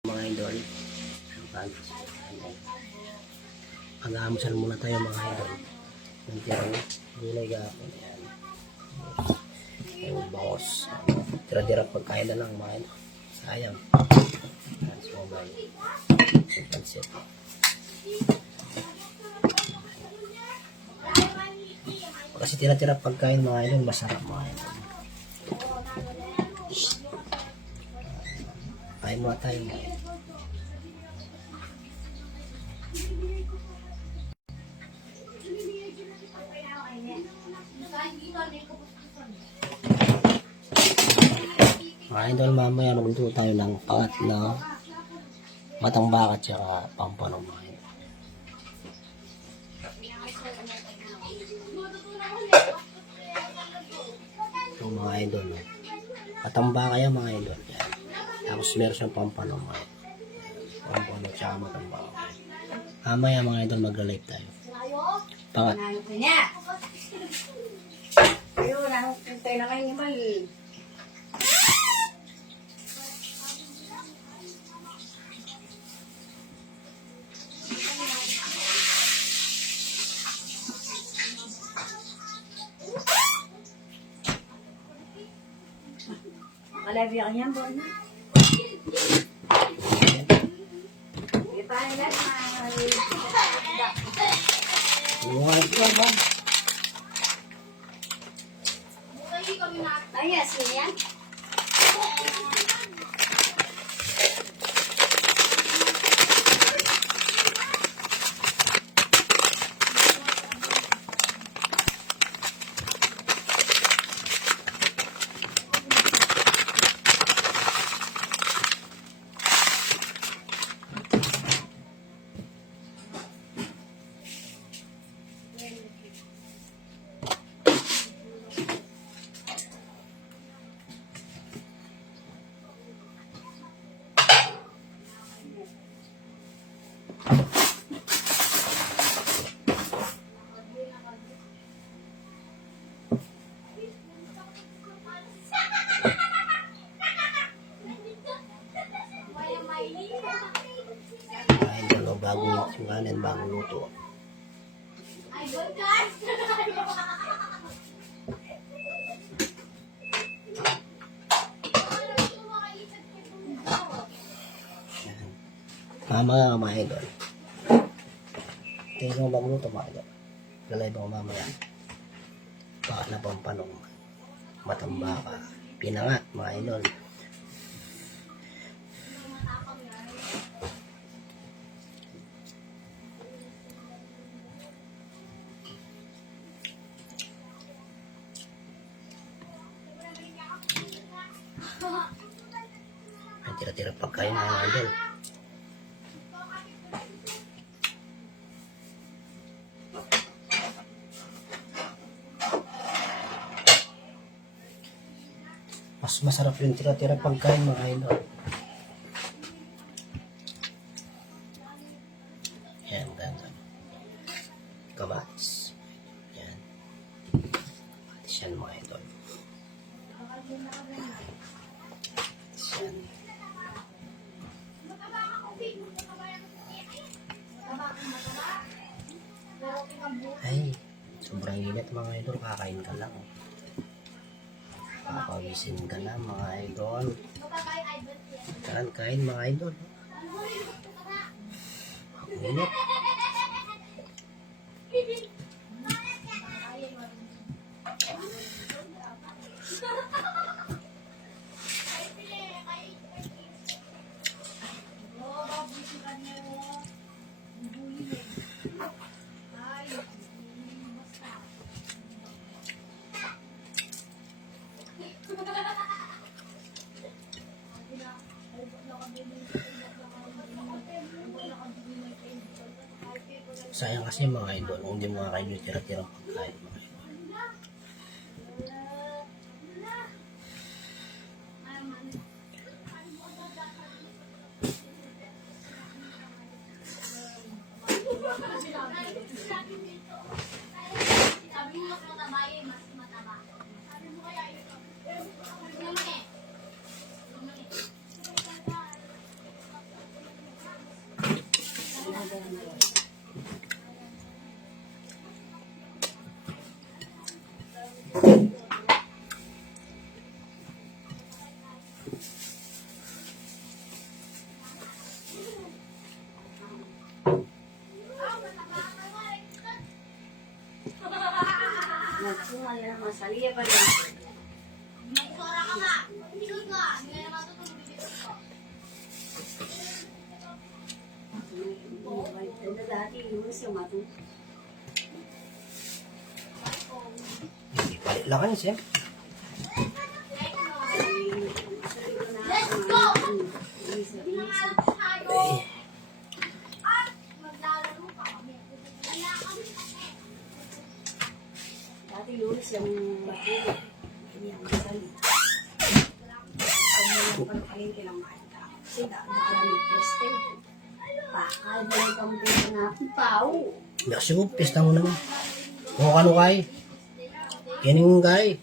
Mga idol, mag-aamusal muna tayo mga idol. Ng tirang gulay gapon. Ayun, bangos. Tira-tira pagkain na lang mga idol. Sayang. So, pansit. Kasi tira-tira pagkain mga idol, masarap mga idol. Kain mo tayo. Mga idol, mamaya magluto tayo ng pangat na matang baka at saka pampanong mga idol. Ito mga idol, matang baka yan mga idol. Yan. Tapos meron siyang pampanong mga idol. Pampanong at saka matang baka. Mamaya mga idol, magla-live tayo. Pangat. Ayun, hintay na kayo ni Mali. Makalive yan yan, Bon. Ipahin lang, Luwag ka ba? ay, yes, yan. Idol, bagong sungalan, bagong luto. Mamaya mga idol. Tingnan mo bagong luto mga idol. Lalay ba mamaya? Baka na pampanong matambaka. Pinangat mga idol. Ang tira-tira pagkain mga idol. Mas masarap yung tira-tira pagkain mga idol. Yan, ganyan. Kamatis. Yan. Kamatis yan mga idol. Kamatis yan. Ay, sobrang init mga idol. Kakain ka lang. Papawisin ka na mga idol. Kain mga idol. Ang init. Sayang kasi mga idol, kung hindi mga kayo tira-tira pagkain mga idol. Masaliya pa rin. Ganda dati, yung siya matong. Hindi palit lang kayo, Sem. Let's go! Eh, Dati lunes yung matulog. Yung masali. Ang mga palpalingki ng mga tao. Kasi nakalamig peste. Pakal mo yung pambili na pao. Kasi ko, pista mo naman. O ano kay? Kining kay?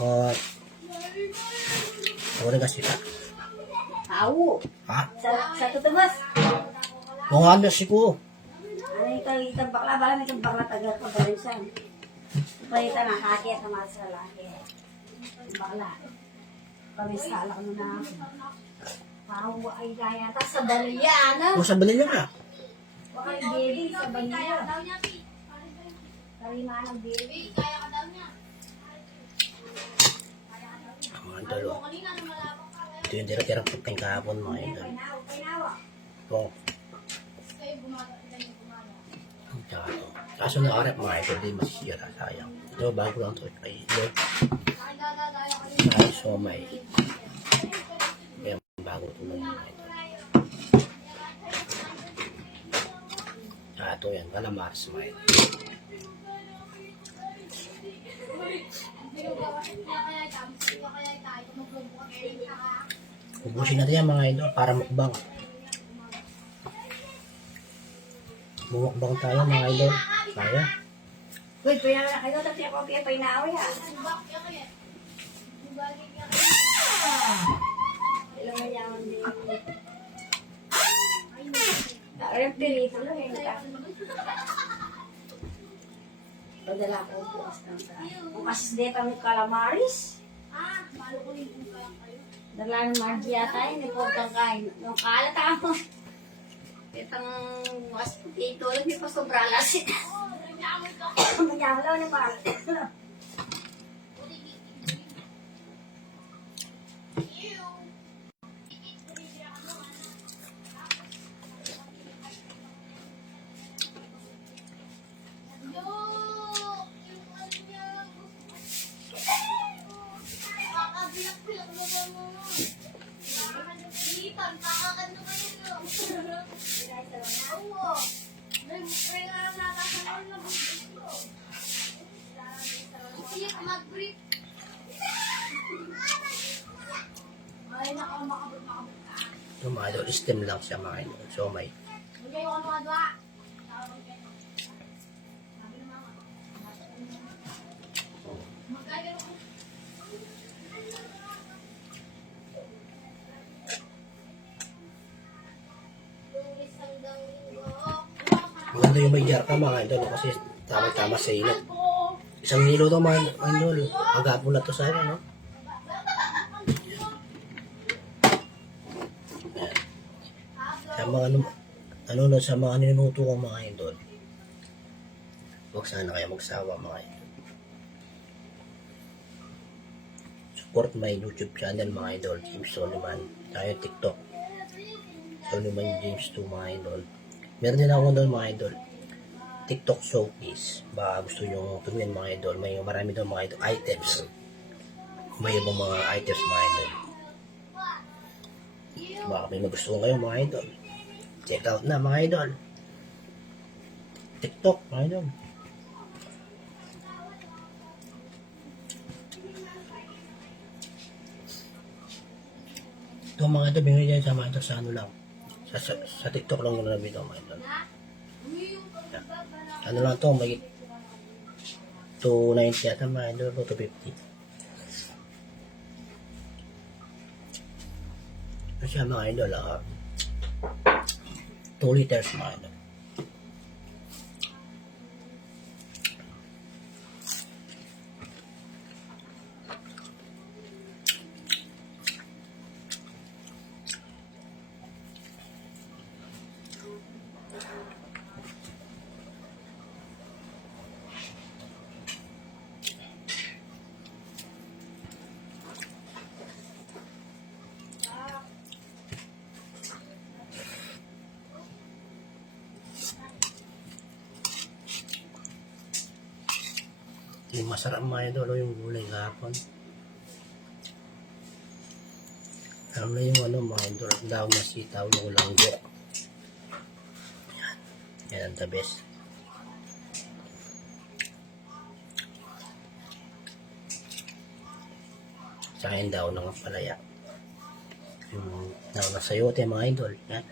O, ako rin kasi ka. Pao. Ha? Sa tutubas. O nga kasi ko. Ano yung itang bakla? Bala may itang bakla tagal pa ba rin siya? Ipalita na hati at naman sa lalaki. Bakla. Pamisala ko na ako. Pao ay gaya. Tapos sa Baliana. O, sa balil ka. Baka yung baby sa Baliana. Karima ng baby. Mga idol, o. Ito yung tira-tirang pagkain kahapon, mga idol. O. Tsaka, kaso nakarep mga idol, di masisira, sayang. Ito, bago lang ito. Ay, idol. Ay, so may. Kaya, bago ito ng mga idol. Ito yan, calamars, mga idol. Ubusin natin yan mga idol para mukbang. Mumukbang tayo mga idol. Kaya. Uy, pinawa na kayo. Tapos ako pinaway ha. Ilang nga yaman din. Ang pilito lang eh. Padala ko bukas ng saan. Bukas din ang calamaris. Dala ng margi yata yun. Ipotang kain. Yung kalat ako. Itang mas potato lang. Hindi pa sobra lasit. Magyamalaw na ba? Ito mga idol, stem lang siya mga idol. So may. Maganda yung may jar ka mga idol kasi tama-tama sa init. Isang nilo to mga idol. Agapon na to sa akin, no? Sa mga sa mga ninuto kong mga idol. Huwag sana kayo magsawa mga idol. Support my YouTube channel mga idol, James Soliman. Tayo TikTok. Soliman James 2 mga idol. Meron din ako doon mga idol. TikTok showcase. Baka gusto nyo tumingin mga idol. May marami doon mga idol. Items. May ibang mga items mga idol. Baka may magustuhan kayo mga idol. Check out na mga idol. TikTok mga idol. Ito mga idol, binigyan sa mga idol sa ano lang. Sa TikTok lang muna na video mga idol. Ano lang to, may 290 yata mga idol, 250. Kasi mga idol, 2 liters mga idol. Yung masarap mga idol, yung gulay kahapon. Alam na yung mga idol, ang daw na sitaw yung langgo. Yan ang the best. Sa akin daw ng palaya. Yung daw na sayote mga idol. Yan.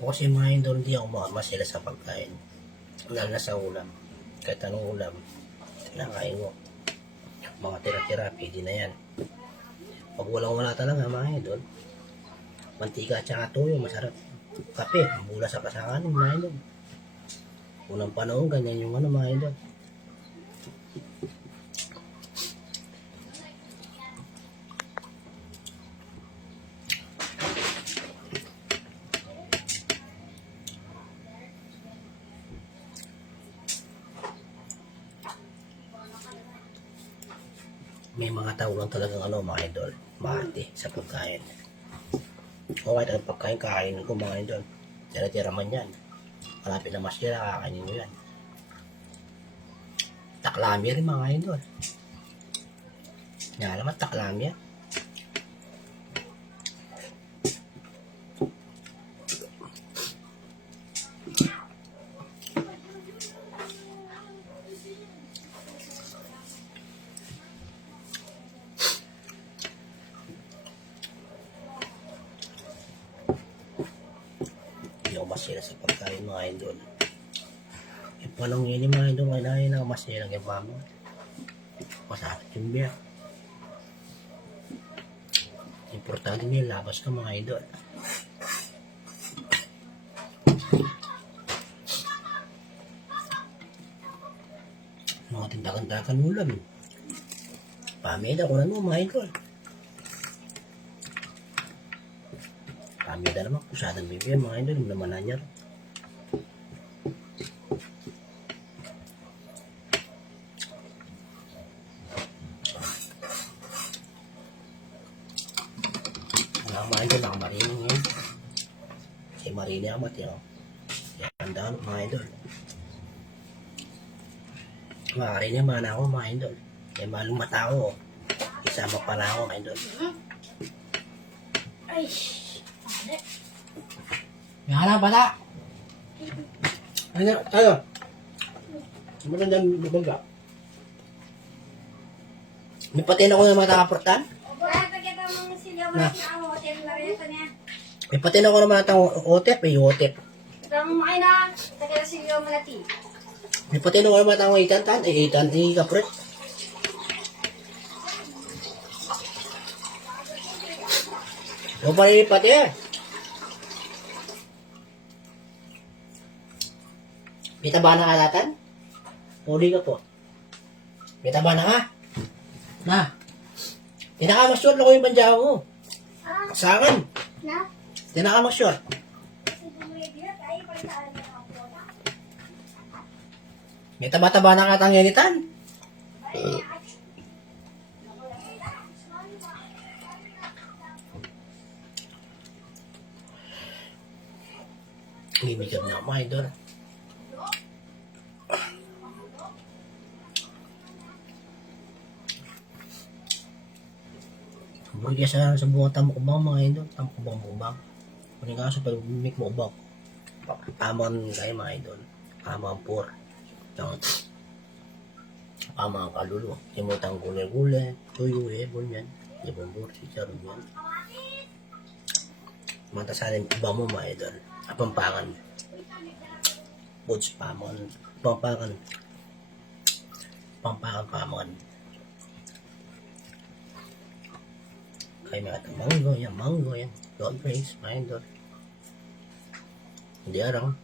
O kasi mga idol, hindi ako makakasila sa pagkain. Lalo na sa ulam. Kahit anong ulam, kinakain mo. Mga tira-tira, pwede na yan. Pag walang-wala talaga mga idol, mantika at saka tuyo, masarap. Kape, mula sa pasangan mga idol. Unang panahon, ganyan yung mga idol. May mga tao lang talagang mga idol, maarte sa pagkain. O kahit ang pagkain, kakainin ko mga idol. Tira-tira man yan. Malapit na masira, kakainin mo yan. Taklami rin mga idol. Nga naman, taklami yan. Hindi ako masira sa pagkain mga idol. Yung panong yun yung mga idol, kailangan na masira ng iba mo. Masakit yung biyak. Importante nyo, labas ka mga idol. Mga tindakan-tindakan ulam. Pameda ko na mo mga idol. Pameda naman, kusadang bibigyan mga idol, yung naman na niya. Mga idol, nakamarini ngayon. Si Marini Amat yun. Yan daw mga idol. Makakarini naman ako mga idol. Kaya malong mata ko. Isama pa na ako mga idol. Ay, pare. Yan na bata. Ano? Tayo. Magandang bubangga. May patin ako ng mga nakaportan. Na. May patin ako ng mga otep. May otep. Itang makay na. Takila silyo malati. May patin ako ng mga tangong itantan. Itan, di kapret. Huwag pa rin pati eh. May taba na kalatan? Puli ka po. May taba na ka? Na. Tinakamasyon lang ko yung bandya mo. Sa akin. Na? Tinakamasyon. May taba-taba na katangyanitan. Mimigab na ako, idol. Buli ka sa buong tamukbang mga idol. Tamukbang-bubang. Kunin ka sa pag-mimik mo ubang. Paman kayo mga idol. Paman por. Paman kalulu. Simutang gulay-gulay. Tuyo, ebon yan. Ebon por, chicharon yan. Mantasanin iba mo mga idol. Apampangan. Foods paman. Pampangan. Pampakan. Kaya mga mango yan. Don't praise, mga idol. Hindi arang.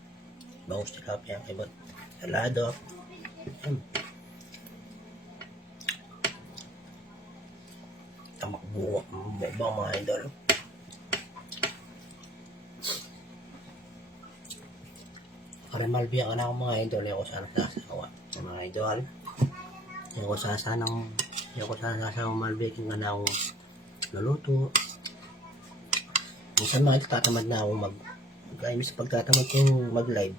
Bangus tilapia, iba't salado. Tamak bunga, mababa mga idol. Karimal biya ka na ako mga idol, ako sana sasawa. Mga idol, ako sana sasawa malbiking ka na ako naluto. Minsan mga ito, tatamad na ako imbis pagtatamad kong mag-live,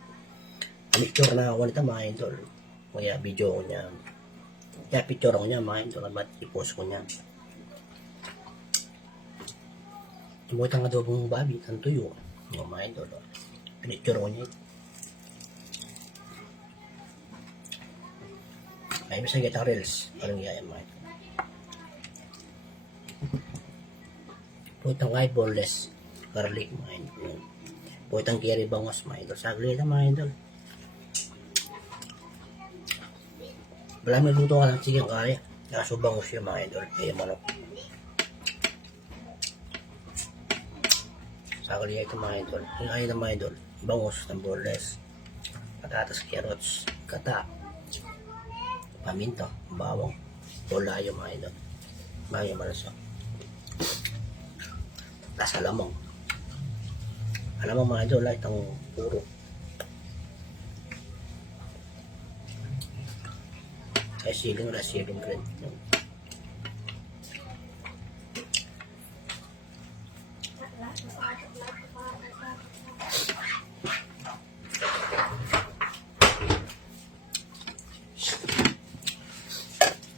picture na ako nito mga idol. Kaya video ko niya. Kaya picture ko niya mga idol, at i-post ko niya. Tumulit ang adobong babi, ang tuyo. Mga idol, picture ko niya. Ay, bisa kita reels. Anong yaya mga idol? Putang ay boneless garlic mga idol. Putang kiri bangos mga idol. Sagli na mga idol. Wala may luto ka ng sigang kaya. Kaso bangos yung mga idol. Kaya manok. Sagli ito mga idol. Yung kaya ng mga idol. Bangos ng boneless. Patatas, carrots, kata. Paminta, bawang, wala yung mga idol. Bagay malasok. Lasa lamang. Alam mo mga idol, lahat ang puro. Ay siling rin.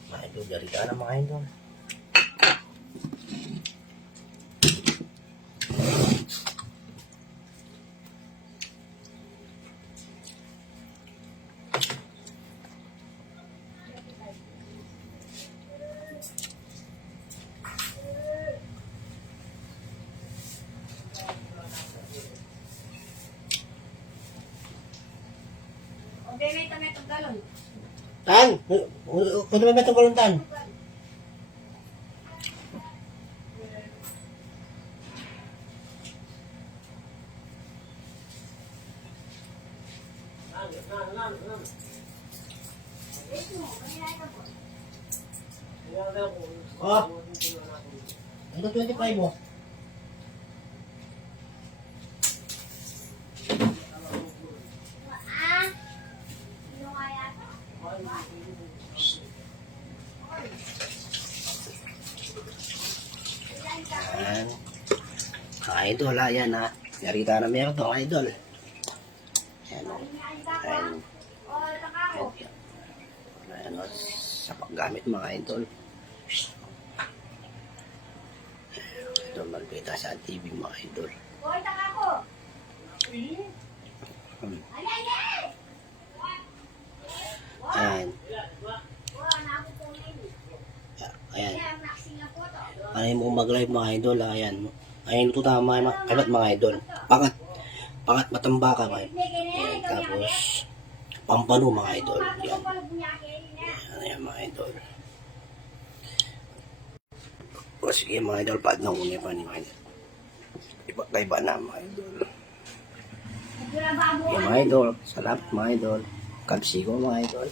Mga idol, dari ka na mga idol. Okay, may tametong galon. Tan! Kung naman itong kuluntan. Oh! Ito 25 mo. Ayan. Idol, ayan ha. Narita na meron to, idol. Ayan o. Ayan. Ayan o. Sa paggamit mga idol. Ito magkita sa TV mga idol. Hoy, taka ko. Ayan. Ayan. Ayan mo mag-live mga idol. Ayan. Ayan ito tama mga idol. Pangat matamba ka ba? Ayan. Tapos pampano mga idol. Ayan. Ayan mga idol. O sige mga idol. Pad na uni pa ni mga idol. Iba na mga idol. Ayan mga idol. Salamat mga idol. Kapsigo mga idol.